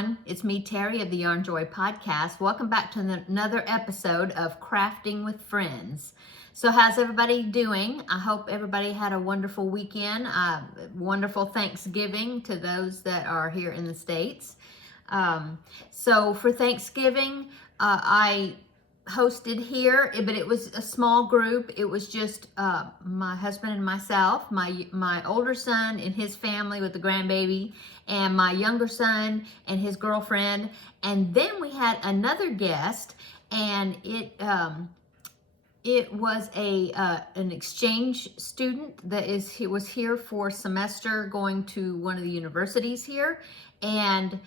everyone. It's me, Terri of the Yarn Joy podcast. Welcome back to another episode of Crafting with Friends. So how's everybody doing? I hope everybody had a wonderful weekend, wonderful Thanksgiving to those that are here in the States. So for Thanksgiving, I hosted here, but it was a small group. It was just my husband and myself, my older son and his family with the grandbaby, and my younger son and his girlfriend. And then we had another guest, and it was an exchange student that was here for a semester going to one of the universities here, and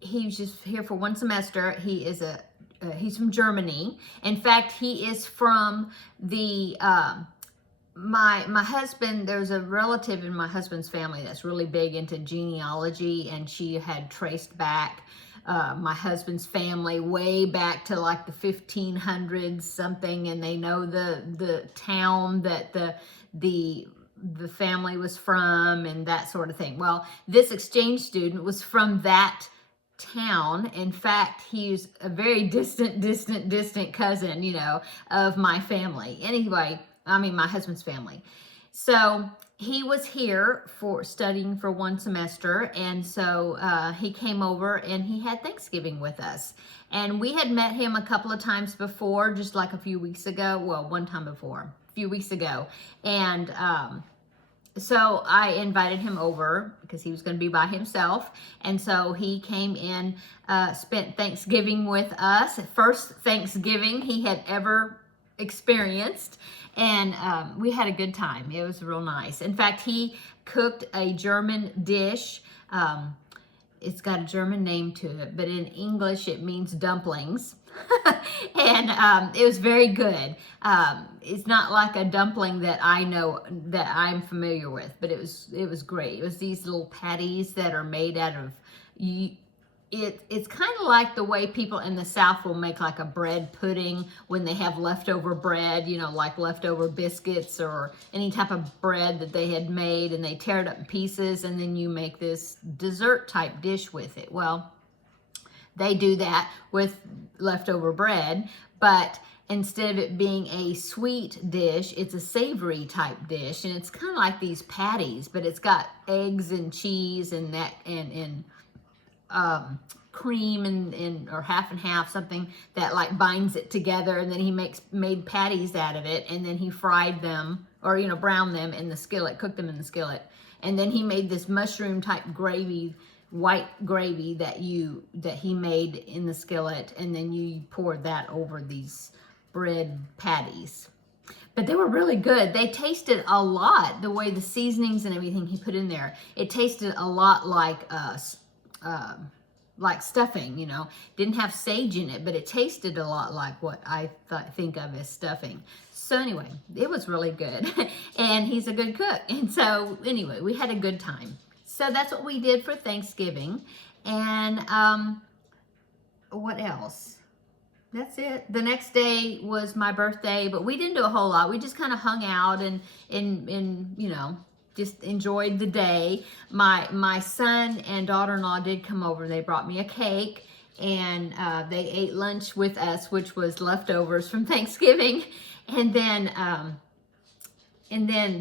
he was just here for one semester. He's from Germany. In fact, he is from the, my husband, there's a relative in my husband's family that's really big into genealogy, and she had traced back my husband's family way back to like the 1500s something, and they know the town that the family was from and that sort of thing. Well, this exchange student was from that town. In fact, he's a very distant cousin, of my family. Anyway, I mean, my husband's family. So he was here for studying for one semester. And so he came over and he had Thanksgiving with us. And we had met him a couple of times before, just like a few weeks ago. Well, one time before, a few weeks ago. And, so I invited him over because he was going to be by himself. And so he came in, spent Thanksgiving with us. First Thanksgiving he had ever experienced. And we had a good time. It was real nice. In fact, he cooked a German dish. It's got a German name to it, but in English it means dumplings. And it was very good. It's not like a dumpling that I know, that I'm familiar with, but it was great. It was these little patties that are made out of, it's kind of like the way people in the South will make like a bread pudding when they have leftover bread, like leftover biscuits or any type of bread that they had made, and they tear it up in pieces, and then you make this dessert type dish with it. Well, they do that with leftover bread, but instead of it being a sweet dish, it's a savory type dish, and it's kind of like these patties, but it's got eggs and cheese and that and cream and or half and half, something that like binds it together, and then he made patties out of it, and then he fried them or browned them in the skillet, cooked them in the skillet, and then he made this mushroom type gravy, white gravy that he made in the skillet, and then you poured that over these bread patties. But they were really good. They tasted a lot, the way the seasonings and everything he put in there. It tasted a lot like stuffing, Didn't have sage in it, but it tasted a lot like what I think of as stuffing. So anyway, it was really good. And he's a good cook. And so anyway, we had a good time. So that's what we did for Thanksgiving. And what else? That's it. The next day was my birthday, but we didn't do a whole lot. We just kind of hung out and just enjoyed the day. My son and daughter-in-law did come over. They brought me a cake, and they ate lunch with us, which was leftovers from Thanksgiving. And then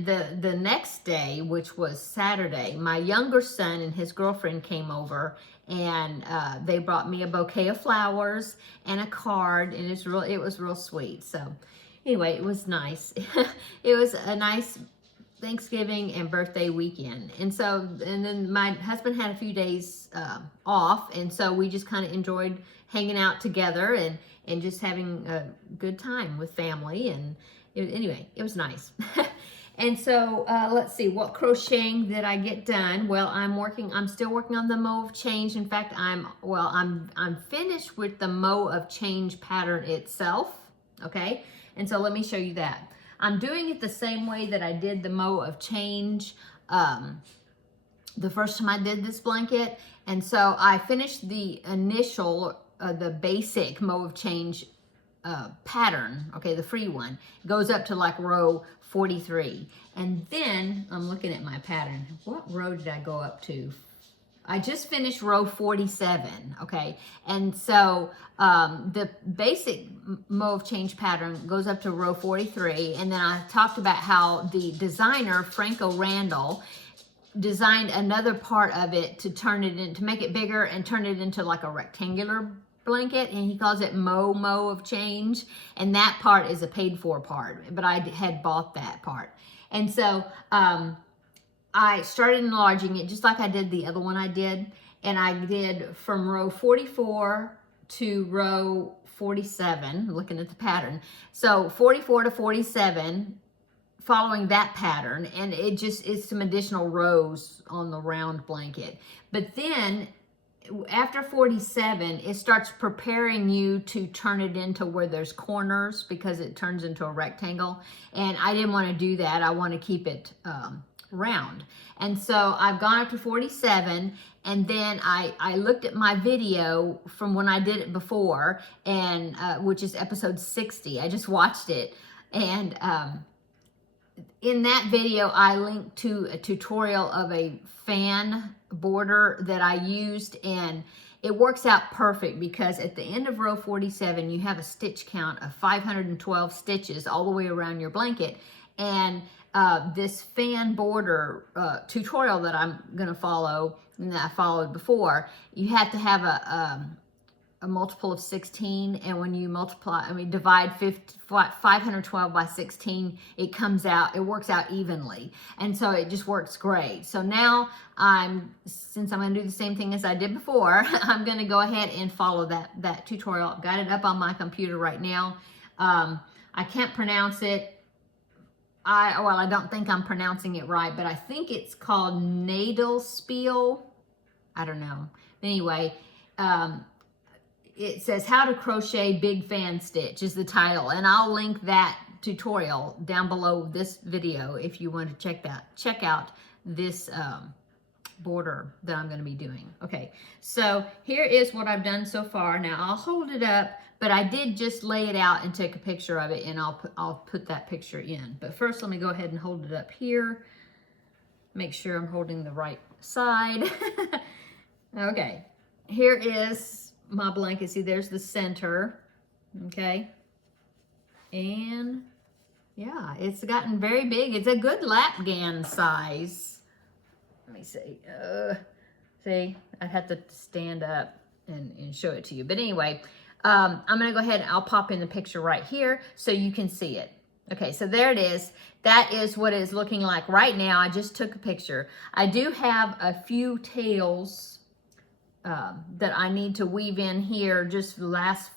the next day, which was Saturday, my younger son and his girlfriend came over, and they brought me a bouquet of flowers and a card, and it was real sweet. So anyway, it was nice. It was a nice Thanksgiving and birthday weekend. And then my husband had a few days off, and so we just kind of enjoyed hanging out together and just having a good time with family. And anyway, it was nice. And so let's see, what crocheting did I get done? Well, I'm still working on the Mow of Change. In fact, I'm finished with the Mow of Change pattern itself. Okay, and so let me show you that. I'm doing it the same way that I did the Mow of Change the first time I did this blanket. And so I finished the initial, the basic Mow of Change pattern, okay, the free one. It goes up to like row 43. And then I'm looking at my pattern. What row did I go up to? I just finished row 47, okay? And so the basic mauve change pattern goes up to row 43, and then I talked about how the designer, Franco Randall, designed another part of it to turn it in, to make it bigger and turn it into like a rectangular blanket, and he calls it mauve of change, and that part is a paid for part, but I had bought that part. And so I started enlarging it just like I did the other one I did, and I did from row 44 to row 47, looking at the pattern. So 44 to 47, following that pattern, and it just is some additional rows on the round blanket. But then after 47, it starts preparing you to turn it into where there's corners, because it turns into a rectangle, and I didn't want to do that. I want to keep it round. And so I've gone up to 47, and then I looked at my video from when I did it before, and which is episode 60. I just watched it, and in that video I linked to a tutorial of a fan border that I used, and it works out perfect because at the end of row 47 you have a stitch count of 512 stitches all the way around your blanket. And this fan border tutorial that I'm going to follow, and that I followed before, you have to have a multiple of 16, and when you divide 512 by 16, it comes out, it works out evenly, and so it just works great. So now since I'm going to do the same thing as I did before, I'm going to go ahead and follow that tutorial. I've got it up on my computer right now. I can't pronounce it. I don't think I'm pronouncing it right, but I think it's called Nadelspiel. I don't know. Anyway, it says how to crochet big fan stitch is the title, and I'll link that tutorial down below this video if you want to check out this border that I'm going to be doing. Okay, so here is what I've done so far. Now I'll hold it up, but I did just lay it out and take a picture of it, and I'll put that picture in. But first, let me go ahead and hold it up here. Make sure I'm holding the right side. Okay, here is my blanket. See, there's the center. Okay, and yeah, it's gotten very big. It's a good lapgan size. Let me see. See, I'd have to stand up and show it to you. But anyway, I'm going to go ahead and I'll pop in the picture right here so you can see it. Okay, so there it is. That is what it's looking like right now. I just took a picture. I do have a few tails that I need to weave in here, just the last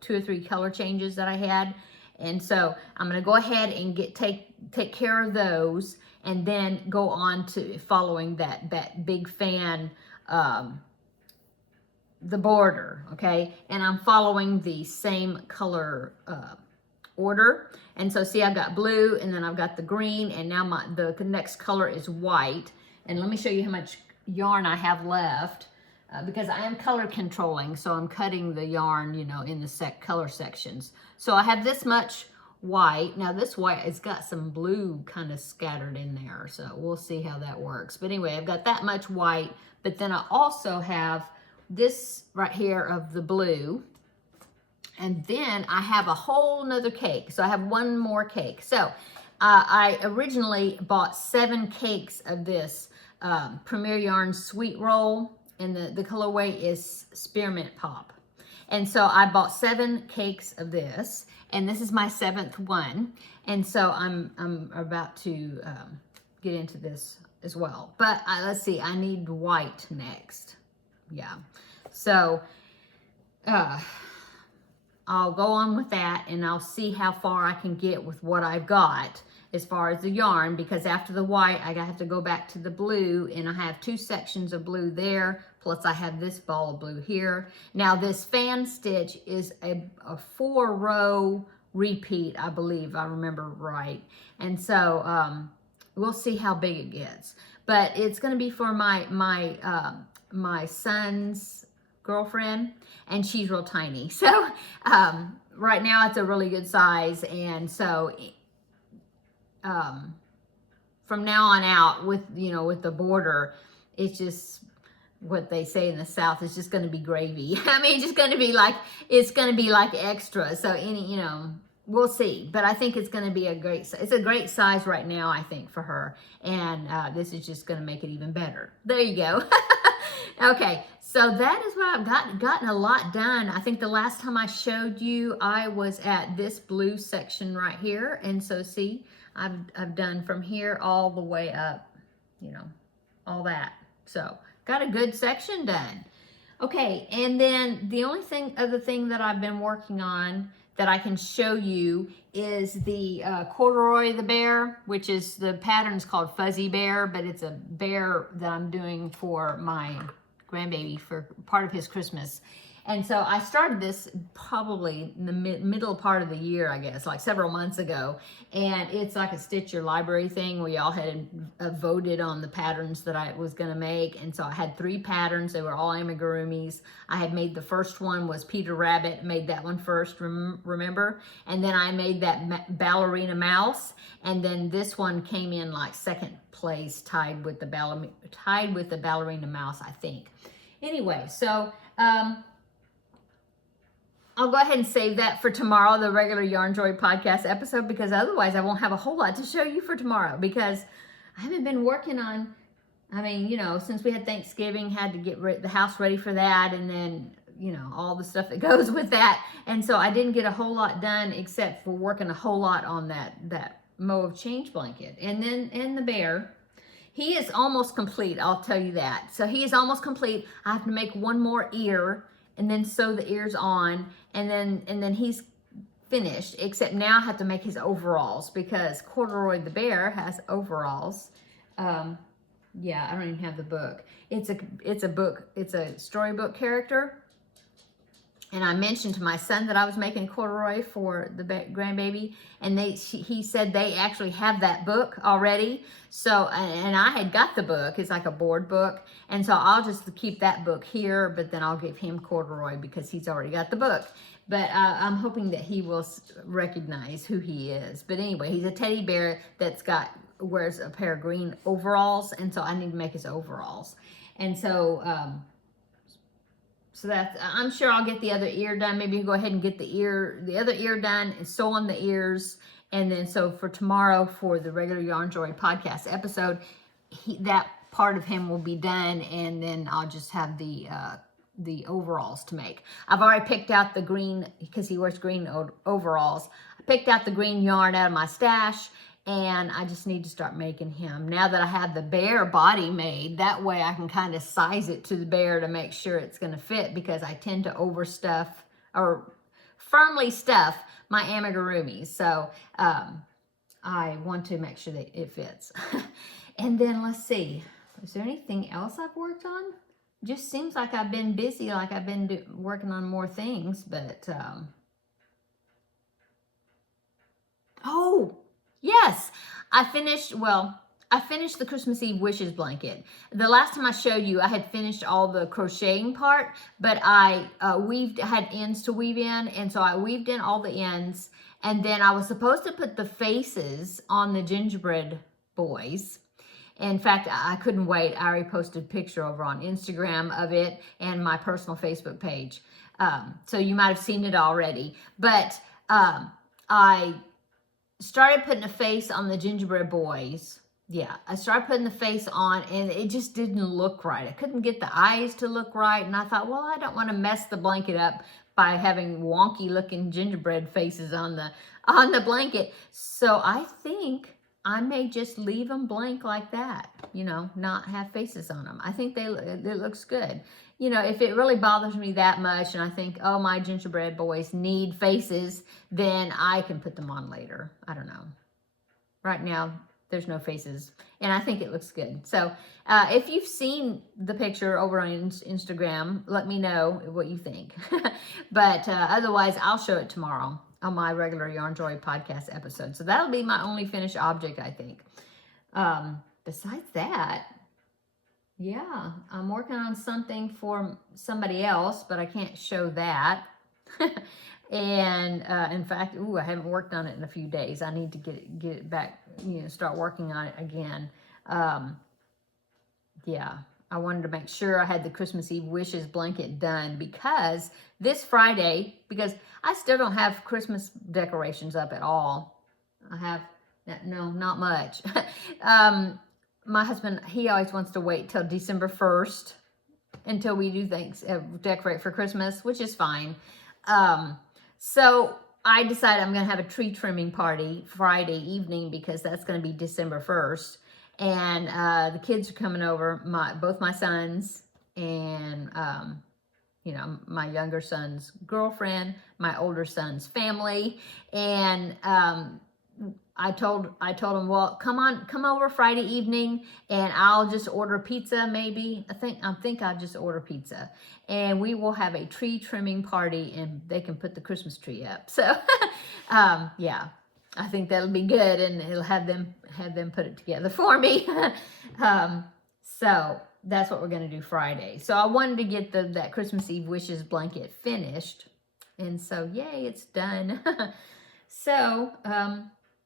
2 or 3 color changes that I had. And so I'm going to go ahead and take care of those, and then go on to following that big fan, the border, okay? And I'm following the same color order. And so see, I've got blue, and then I've got the green, and now the next color is white. And let me show you how much yarn I have left, because I am color controlling, so I'm cutting the yarn, you know, in the color sections. So I have this much white. Now this white has got some blue kind of scattered in there, so we'll see how that works. But anyway, I've got that much white, but then I also have this right here of the blue, and then I have a whole nother cake. So I have one more cake. So I originally bought 7 cakes of this Premier Yarn Sweet Roll, and the colorway is Spearmint Pop. And so I bought 7 cakes of this, and this is my 7th one. And so I'm about to get into this as well. But let's see, I need white next. Yeah, so I'll go on with that, and I'll see how far I can get with what I've got as far as the yarn, because after the white, I have to go back to the blue, and I have 2 sections of blue there, plus I have this ball of blue here. Now this fan stitch is a 4-row repeat, I believe, I remember right. And so we'll see how big it gets. But it's going to be for my son's girlfriend, and she's real tiny. So right now it's a really good size, and so from now on out, with the border, it's just what they say in the South is just going to be gravy. I mean, just going to be like, it's going to be like extra. So we'll see. But I think it's going to be it's a great size right now, I think, for her. And this is just going to make it even better. There you go. Okay, so that is what I've gotten a lot done. I think the last time I showed you, I was at this blue section right here. And so see, I've done from here all the way up, all that. So got a good section done. Okay, and then the only other thing that I've been working on that I can show you is the corduroy the bear, which is the pattern's called Fuzzy Bear, but it's a bear that I'm doing for my grandbaby for part of his Christmas. And so I started this probably in the middle part of the year, I guess, like several months ago. And it's like a Stitch Your Library thing where y'all had voted on the patterns that I was going to make. And so I had 3 patterns. They were all amigurumis. I had made the first one was Peter Rabbit, made that one first, remember? And then I made that ballerina mouse. And then this one came in like second place, tied with the ballerina mouse, I think. Anyway, so I'll go ahead and save that for tomorrow, the regular Yarn Joy podcast episode, because otherwise I won't have a whole lot to show you for tomorrow, because I haven't been working on, since we had Thanksgiving, had to get the house ready for that, and then, all the stuff that goes with that. And so I didn't get a whole lot done except for working a whole lot on that mauve change blanket. And the bear, he is almost complete, I'll tell you that. So he is almost complete. I have to make one more ear and then sew the ears on, and then he's finished, except now I have to make his overalls, because Corduroy the bear has overalls. Yeah, I don't even have the book. It's a book, it's a storybook character. And I mentioned to my son that I was making corduroy for the grandbaby, and he said they actually have that book already. So, and I had got the book. It's like a board book. And so I'll just keep that book here, but then I'll give him corduroy because he's already got the book. But I'm hoping that he will recognize who he is. But anyway, he's a teddy bear wears a pair of green overalls, and so I need to make his overalls. And so, so that's, I'm sure I'll get the other ear done. Maybe go ahead and get the other ear done and sew on the ears. And then so for tomorrow, for the regular Yarn Joy podcast episode, that part of him will be done. And then I'll just have the overalls to make. I've already picked out the green, because he wears green overalls. I picked out the green yarn out of my stash. And I just need to start making him. Now that I have the bear body made, that way I can kind of size it to the bear to make sure it's going to fit, because I tend to overstuff or firmly stuff my amigurumis. So I want to make sure that it fits. And then let's see, is there anything else I've worked on? Just seems like I've been busy, like I've been working on more things, but oh, yes, I finished the Christmas Eve wishes blanket. The last time I showed you, I had finished all the crocheting part, but I had ends to weave in, and so I weaved in all the ends, and then I was supposed to put the faces on the gingerbread boys. In fact, I couldn't wait. I already posted a picture over on Instagram of it and my personal Facebook page. So you might have seen it already, but I started putting a face on the gingerbread boys. Yeah, I started putting the face on, and it just didn't look right. I couldn't get the eyes to look right, and I thought, well, I don't want to mess the blanket up by having wonky looking gingerbread faces on the blanket. So I think I may just leave them blank like that, not have faces on them. I think it looks good. If it really bothers me that much and I think, oh, my gingerbread boys need faces, then I can put them on later. I don't know. Right now, there's no faces, and I think it looks good. So if you've seen the picture over on Instagram, let me know what you think. But otherwise, I'll show it tomorrow on my regular Yarn Joy podcast episode. So that'll be my only finished object, I think. Besides that, yeah, I'm working on something for somebody else, but I can't show that. And in fact, I haven't worked on it in a few days. I need to get it back, start working on it again. Yeah, I wanted to make sure I had the Christmas Eve wishes blanket done because this Friday, because I still don't have Christmas decorations up at all. I have, no, not much. My husband, he always wants to wait till December 1st until we do things, decorate for Christmas, which is fine. So I decided I'm going to have a tree trimming party Friday evening because that's going to be December 1st. And the kids are coming over, both my sons and, you know, my younger son's girlfriend, my older son's family. And I told them, well, come over Friday evening and I'll just order pizza maybe. I think I'll just order pizza. And we will have a tree trimming party and they can put the Christmas tree up. So, yeah, I think that'll be good and it'll have them put it together for me. So that's what we're going to do Friday. So I wanted to get that Christmas Eve wishes blanket finished. And so, yay, it's done. So,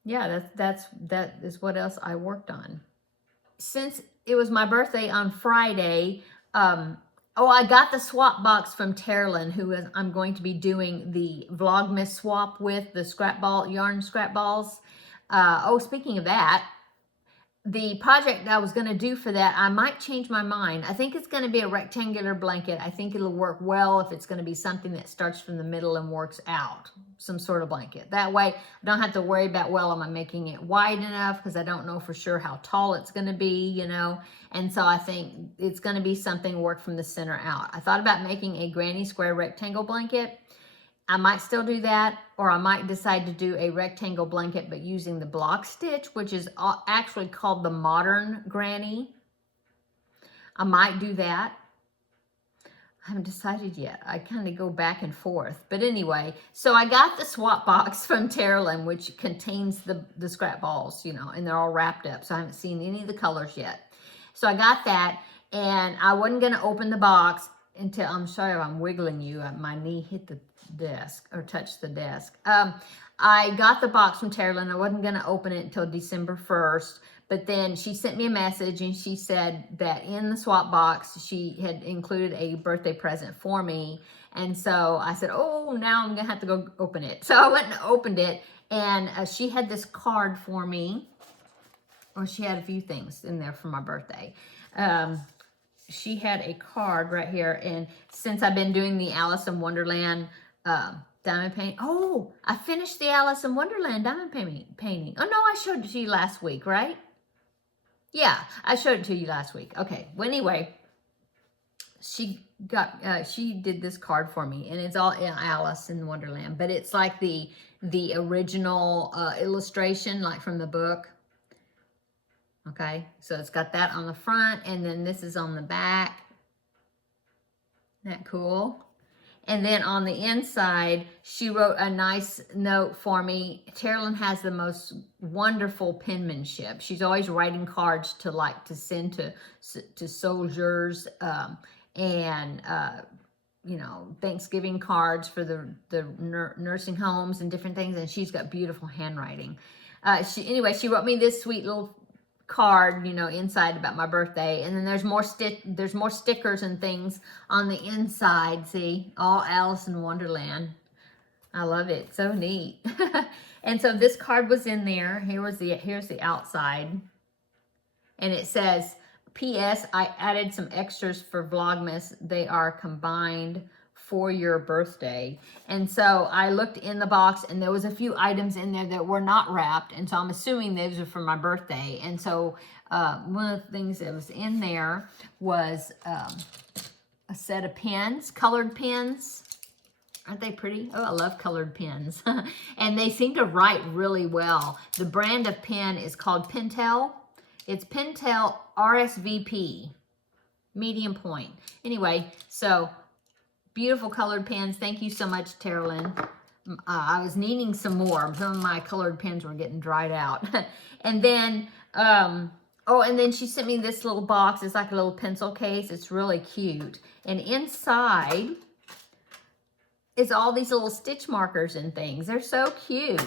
yeah, that is what else I worked on. Since it was my birthday on Friday, I got the swap box from Terri, who I'm going to be doing the Vlogmas swap with, the yarn scrap balls. Speaking of that, the project I was going to do for that, I might change my mind. I think it's going to be a rectangular blanket. I think it'll work well if it's going to be something that starts from the middle and works out, some sort of blanket. That way, I don't have to worry about, well, am I making it wide enough? Because I don't know for sure how tall it's going to be, you know. And so I think it's going to be something work from the center out. I thought about making a granny square rectangle blanket. I might still do that, or I might decide to do a rectangle blanket, but using the block stitch, which is actually called the modern granny. I might do that. I haven't decided yet. I kind of go back and forth. But anyway, so I got the swap box from Terri, which contains the scrap balls, you know, and they're all wrapped up. So I haven't seen any of the colors yet. So I got that, and I wasn't going to open the box until, I'm sorry if I'm wiggling you. My knee hit the desk or touched the desk. I got the box from Terri. I wasn't going to open it until December 1st, but then she sent me a message and she said that in the swap box she had included a birthday present for me. And so I said, oh, now I'm gonna have to go open it. So I went and opened it, and she had this card for me. Or she had a few things in there for my birthday. She had a card right here, and since I've been doing the Alice in Wonderland diamond paint. Oh, I finished the Alice in Wonderland diamond painting. Oh, no, I showed it to you last week, right? Yeah, I showed it to you last week. Okay, well, anyway, she did this card for me, and it's all in Alice in Wonderland, but it's like the original illustration, like from the book. Okay, so it's got that on the front, and then this is on the back. Isn't that cool? And then on the inside, she wrote a nice note for me. Terri has the most wonderful penmanship. She's always writing cards to send to soldiers and you know, Thanksgiving cards for the nursing homes and different things. And she's got beautiful handwriting. Anyway, she wrote me this sweet little card, you know, inside about my birthday, and then there's more stickers and things on the inside. See, all Alice in Wonderland. I love it. So neat. And so this card was in there. Here's the outside, and it says, P.S. I added some extras for Vlogmas. They are combined for your birthday. And so I looked in the box, and there was a few items in there that were not wrapped, and so I'm assuming those are for my birthday. And so one of the things that was in there was a set of pens, colored pens. Aren't they pretty? Oh, I love colored pens. And they seem to write really well. The brand of pen is called Pentel. It's Pentel RSVP, medium point. Anyway, so beautiful colored pens. Thank you so much, Terri. I was needing some more. Some of my colored pens were getting dried out. And then, and then she sent me this little box. It's like a little pencil case. It's really cute. And inside is all these little stitch markers and things. They're so cute.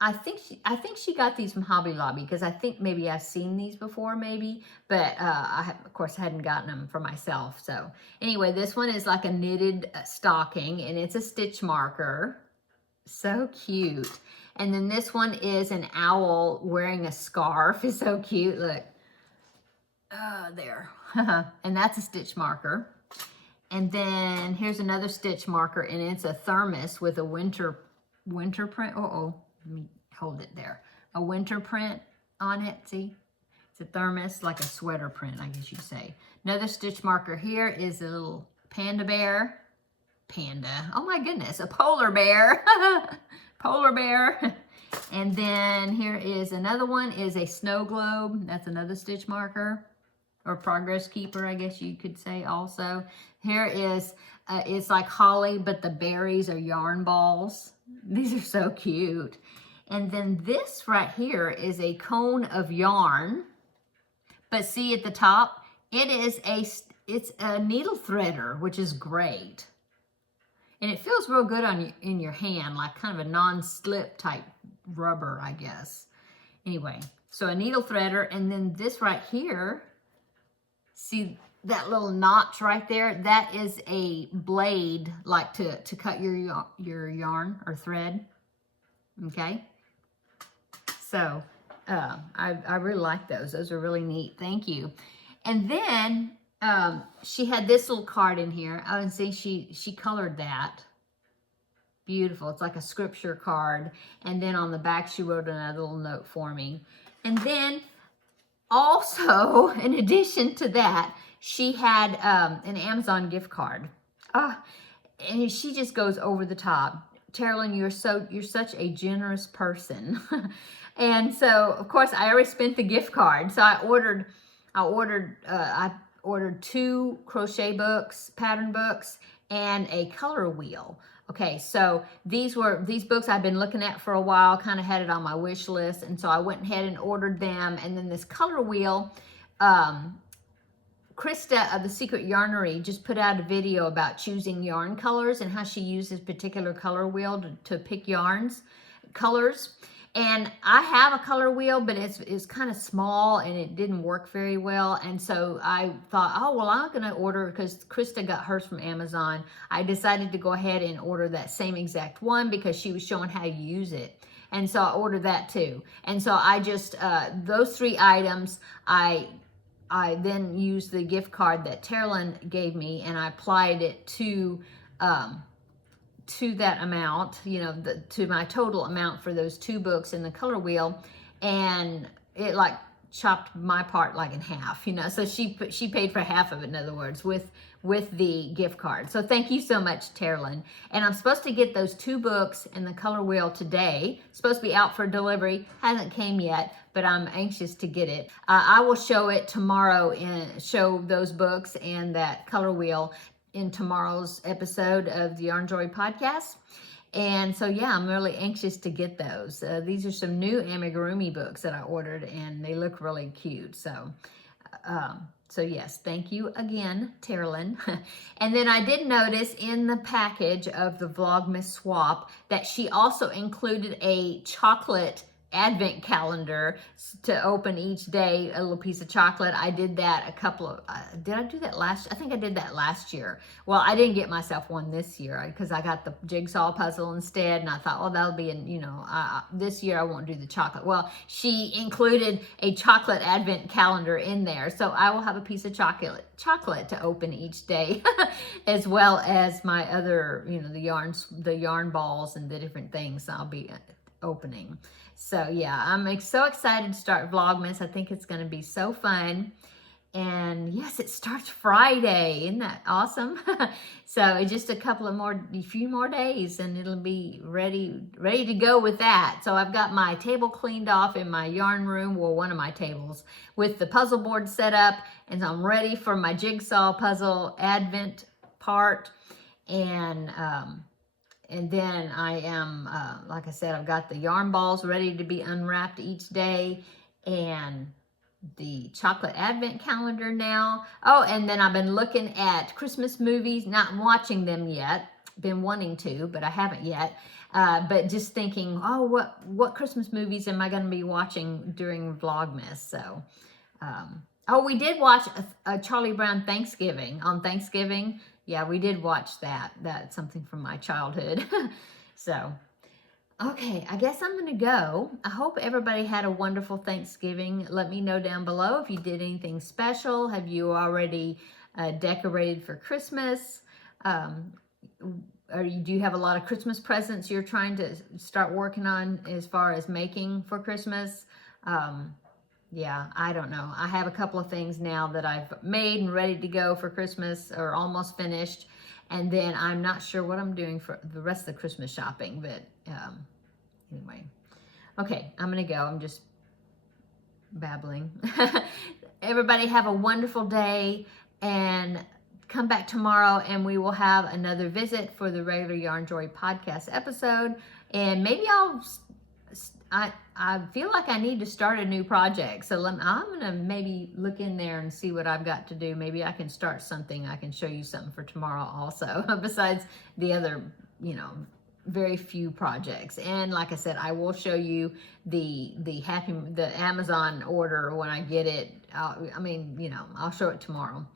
I think she got these from Hobby Lobby, because I think maybe I've seen these before, maybe, but of course hadn't gotten them for myself. So anyway, this one is like a knitted stocking, and it's a stitch marker. So cute. And then this one is an owl wearing a scarf. It's so cute. Look. There. And that's a stitch marker. And then here's another stitch marker, and it's a thermos with a winter print. Let me hold it there. A winter print on it. See? It's a thermos, like a sweater print, I guess you'd say. Another stitch marker here is a little panda bear. Panda. Oh my goodness, a polar bear. Polar bear. And then here is another one, is a snow globe. That's another stitch marker, or progress keeper, I guess you could say also. Here is, it's like holly, but the berries are yarn balls. These are so cute. And then this right here is a cone of yarn. But see at the top, it's a needle threader, which is great. And it feels real good in your hand, like kind of a non-slip type rubber, I guess. Anyway, so a needle threader, and then this right here, see that little notch right there? That is a blade, like to cut your yarn or thread. Okay. So I really like those. Those are really neat. Thank you. And then she had this little card in here. Oh, and see, she colored that. Beautiful. It's like a scripture card. And then on the back, she wrote another little note for me. And then also, in addition to that, she had an Amazon gift card. And she just goes over the top. Terrilyn, you're such a generous person. And so, of course, I already spent the gift card. So I ordered 2 crochet books, pattern books, and a color wheel. Okay, so these books I've been looking at for a while, kind of had it on my wish list, and so I went ahead and ordered them. And then this color wheel, Krista of The Secret Yarnery just put out a video about choosing yarn colors and how she uses particular color wheel to pick colors. And I have a color wheel, but it's kind of small and it didn't work very well. And so I thought, oh, well, I'm going to order, because Krista got hers from Amazon. I decided to go ahead and order that same exact one because she was showing how to use it. And so I ordered that too. And so I just, those 3 items, I then used the gift card that Terrilyn gave me, and I applied it to that amount, to my total amount for those 2 books in the color wheel, and it like chopped my part like in half, so she paid for half of it, in other words, with the gift card. So thank you so much, Terrilyn. And I'm supposed to get those 2 books in the color wheel today. Supposed to be out for delivery, hasn't came yet, but I'm anxious to get it. I will show it tomorrow and show those books and that color wheel in tomorrow's episode of the Yarn Joy podcast. And so, yeah, I'm really anxious to get those. These are some new amigurumi books that I ordered, and they look really cute. So yes, thank you again, Terrilyn. And then I did notice in the package of the Vlogmas swap that she also included a chocolate advent calendar to open each day, a little piece of chocolate. I did that did I do that I think I did that last year. Well, I didn't get myself one this year because I got the jigsaw puzzle instead, and I thought, oh, that'll be this year I won't do the chocolate. Well, she included a chocolate advent calendar in there, so I will have a piece of chocolate to open each day, as well as my other, the yarn balls and the different things I'll be opening. So yeah, I'm so excited to start Vlogmas. I think it's going to be so fun. And yes, it starts Friday. Isn't that awesome? So just a few more days, and it'll be ready to go with that. So I've got my table cleaned off in my yarn room, or one of my tables, with the puzzle board set up, and I'm ready for my jigsaw puzzle advent part. And then I am, like I said, I've got the yarn balls ready to be unwrapped each day, and the chocolate advent calendar now. Oh, and then I've been looking at Christmas movies, not watching them yet, been wanting to, but I haven't yet. But just thinking, oh, what Christmas movies am I going to be watching during Vlogmas? So, oh, we did watch a Charlie Brown Thanksgiving on Thanksgiving. Yeah, we did watch that. That's something from my childhood. So, okay, I guess I'm going to go. I hope everybody had a wonderful Thanksgiving. Let me know down below if you did anything special. Have you already decorated for Christmas? Or do you have a lot of Christmas presents you're trying to start working on as far as making for Christmas? Yeah, I don't know. I have a couple of things now that I've made and ready to go for Christmas, or almost finished. And then I'm not sure what I'm doing for the rest of the Christmas shopping, but anyway. Okay, I'm going to go. I'm just babbling. Everybody have a wonderful day, and come back tomorrow and we will have another visit for the regular Yarn Joy podcast episode. And maybe I feel like I need to start a new project. So I'm going to maybe look in there and see what I've got to do. Maybe I can start something. I can show you something for tomorrow also, besides the other, very few projects. And like I said, I will show you the Amazon order when I get it. I'll show it tomorrow.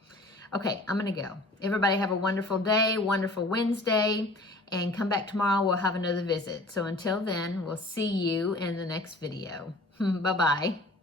Okay, I'm going to go. Everybody have a wonderful day, wonderful Wednesday, and come back tomorrow. We'll have another visit. So until then, we'll see you in the next video. Bye-bye.